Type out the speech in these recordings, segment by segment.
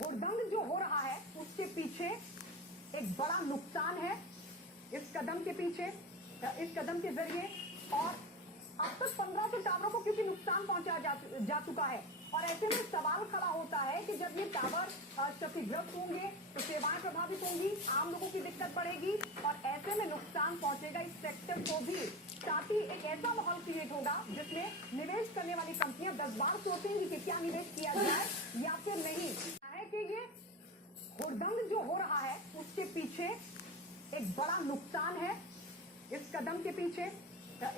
हुड़दंग जो हो रहा है उसके पीछे एक बड़ा नुकसान है। इस कदम के पीछे, इस कदम के जरिए और अब तक 1500 टावरों को क्योंकि नुकसान पहुंचाया जा चुका है और ऐसे में सवाल खड़ा होता है कि जब ये टावर क्षतिग्रस्त होंगे तो सेवाएं प्रभावित होंगी, आम लोगों की दिक्कत बढ़ेगी और ऐसे में नुकसान पहुंचेगा इस सेक्टर को भी। साथ ही एक ऐसा माहौल क्रिएट होगा जिसमें निवेश करने वाली कंपनियां 10 बार सोचेंगी कि क्या निवेश किया जाए या फिर नहीं। है कि ये हुड़दंग जो हो रहा है उसके पीछे एक बड़ा नुकसान है। इस कदम के पीछे,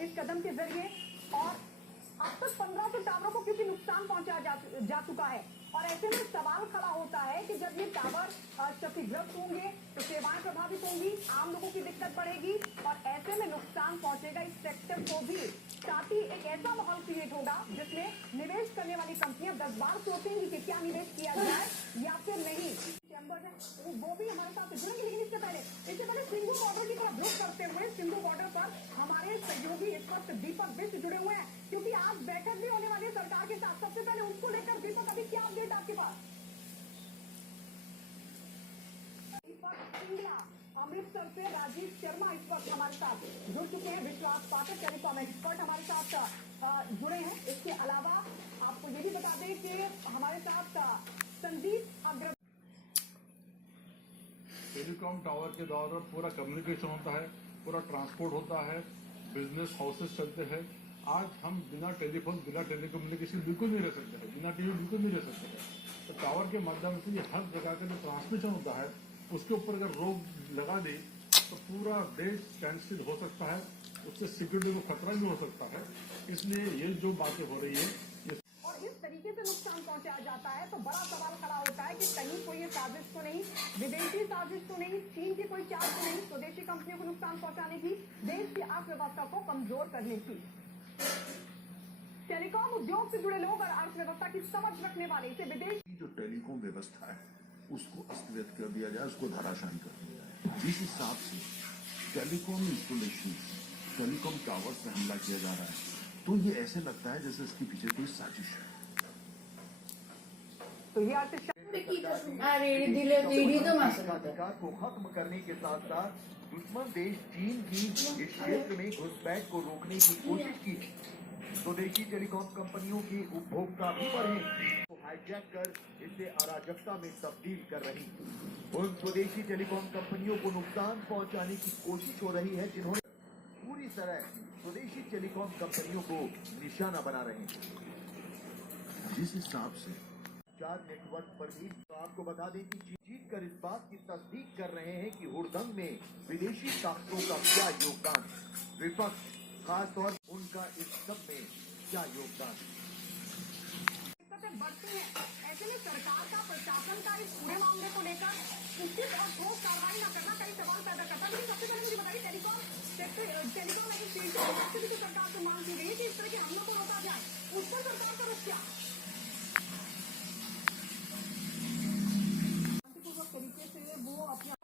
इस कदम के जरिए और अब तक 1500 टावरों को क्योंकि नुकसान पहुंचाया जा चुका है और ऐसे में सवाल खड़ा होता है कि जब ये टावर क्षतिग्रस्त होंगे तो सेवाएं प्रभावित होंगी, आम लोगों की दिक्कत बढ़ेगी और ऐसे में नुकसान पहुंचेगा इस सेक्टर को भी। साथ ही एक ऐसा माहौल क्रिएट होगा जिसमें निवेश करने वाली कंपनियां 10 बार सोचेंगी कि क्या निवेश किया जाए या फिर नहीं। चैम्बर है वो भी हमारे साथ जुड़ेंगे, लेकिन इससे पहले सिंधु बॉर्डर की तरफ रुख करते हुए सिंधु बॉर्डर पर हमारे सहयोगी इस वक्त दीपक बिष्ट जुड़े हुए हैं क्योंकि आज बैठक भी होने वाली है सरकार के साथ। सबसे पहले उनको लेकर दीपक, अभी क्या अपडेट आपके पास? दीपक सिंगला अमृतसर से राजीव शर्मा इस वक्त हमारे साथ जुड़ चुके हैं। विश्वास पाठक टेलीकॉम एक्सपर्ट हमारे साथ जुड़े हैं। इसके अलावा आपको ये भी बता दें कि हमारे साथ संदीप अग्रवाल। टेलीकॉम टावर के द्वारा पूरा कम्युनिकेशन होता है, पूरा ट्रांसपोर्ट होता है, बिजनेस हाउसेस चलते हैं। आज हम बिना टेलीफोन, बिना टेलीकम्युनिकेशन बिल्कुल नहीं रह सकते हैं, बिना टीवी बिल्कुल नहीं रह सकते हैं। तो टावर के माध्यम से ये हर जगह का जो ट्रांसमिशन होता है उसके ऊपर अगर रोक लगा दी तो पूरा देश स्टैंड स्टिल हो सकता है, उससे सिक्योरिटी को खतरा भी हो सकता है। इसलिए ये जो बातें हो रही है और इस तरीके से नुकसान पहुंचाया जाता है तो बड़ा सवाल खड़ा होता है कि कहीं कोई ये साजिश तो नहीं, विदेशी साजिश तो नहीं, चीन की कोई चाल तो नहीं, स्वदेशी कंपनियों को नुकसान पहुंचाने की, देश की अर्थव्यवस्था को कमजोर करने की। टेलीकॉम उद्योग से जुड़े लोग और अर्थव्यवस्था की समझ रखने वाले इसे विदेश जो टेलीकॉम व्यवस्था है उसको अस्त व्यस्त कर दिया जाए, उसको धराशायी कर दिया जाए। जिस हिसाब से टेलीकॉम इंस्टॉलेशन, टेलीकॉम टावर पे हमला किया जा रहा है तो ये ऐसे लगता है जैसे इसके पीछे कोई साजिश है। तो ये अर्थ अधिकार को खत्म करने के साथ साथ दुश्मन देश चीन की इस क्षेत्र में घुसपैठ को रोकने की कोशिश की। स्वदेशी टेलीकॉम कंपनियों की उपभोक्ता भी बढ़े को हाईजैक कर इसे अराजकता में तब्दील कर रही। उन स्वदेशी टेलीकॉम कंपनियों को नुकसान पहुंचाने की कोशिश हो रही है जिन्होंने पूरी तरह स्वदेशी टेलीकॉम कंपनियों को निशाना बना रहे हैं। जिस हिसाब से नेटवर्क पर भी तो आपको बता दें कि जीत कर इस बात की तस्दीक कर रहे हैं कि हुड़दंग में विदेशी ताकतों का क्या योगदान, विपक्ष खासतौर उनका इस सब में क्या योगदान। बढ़ते हैं, ऐसे में सरकार का, प्रशासन का इस पूरे मामले को लेकर उचित और ठोस कार्रवाई न करना कई सवाल पैदा करता है। लेकिन सबसे पहले मुझे बताइए, टेलीकॉम एसोसिएशन से भी तो सरकार से मांग की गई कि इस तरह के हमलों को रोका जाए, उस पर सरकार का रुख क्या? तरीके से वो अपने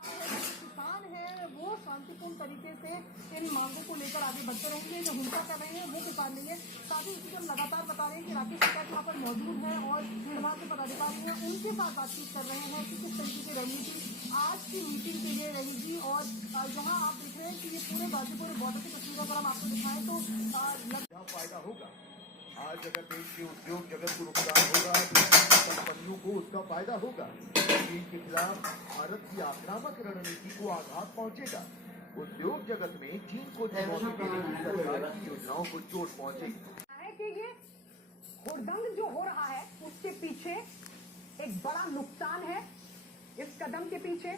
किसान है वो शांतिपूर्ण तरीके से इन मांगों को लेकर आगे बढ़ते रहेंगे। जो हिंसा कर रहे हैं वो पुकार लेंगे। साथ ही इसी हम लगातार बता रहे हैं कि राकेश टिकैत वहाँ पर मौजूद है और विभाग के पदाधिकारी हैं, उनके साथ बातचीत कर रहे हैं कि किस तरीके की रणनीति आज की मीटिंग के लिए रहेगी। और यहाँ आप देख रहे हैं कि ये पूरे गाजीपुर बॉर्डर की तस्वीरों पर हम आपको दिखाएं तो फायदा होगा। आज अगर देश के उद्योग जगत को नुकसान होगा तो कंपनियों को उसका फायदा होगा। चीन के खिलाफ भारत की आक्रामक रणनीति को आघात पहुंचेगा। उद्योग जगत में चीन को चुनौती देने की सरकार की योजनाओं को चोट पहुंचेगी। है कि ये हुड़दंग जो हो रहा है उसके पीछे एक बड़ा नुकसान है। इस कदम के पीछे,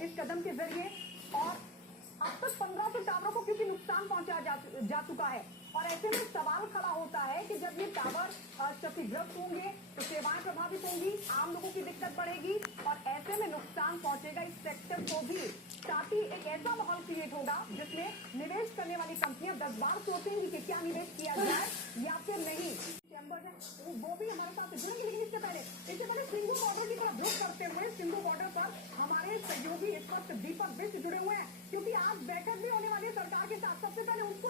इस कदम के जरिए और अब तक 1500 टावरों को क्योंकि नुकसान पहुंचाया जा चुका है और ऐसे में सवाल खड़ा होता है कि जब ये टावर क्षतिग्रस्त होंगे तो सेवाएं प्रभावित होंगी, आम लोगों की दिक्कत बढ़ेगी और ऐसे में नुकसान पहुंचेगा इस सेक्टर को भी। साथ ही एक ऐसा माहौल क्रिएट होगा जिसमें निवेश करने वाली कंपनियां 10 बार सोचेंगी कि क्या निवेश किया जाए या फिर नहीं। चैम्बर है वो भी हमारे साथ जुड़ेंगे, लेकिन इससे पहले सिंधु बॉर्डर की तरफ रुख करते हुए सिंधु बॉर्डर पर हमारे सहयोगी इस वक्त दीपक बिष्ट जुड़े हुए हैं क्योंकि आज बैठक भी होने वाली है सरकार के साथ। सबसे पहले उनको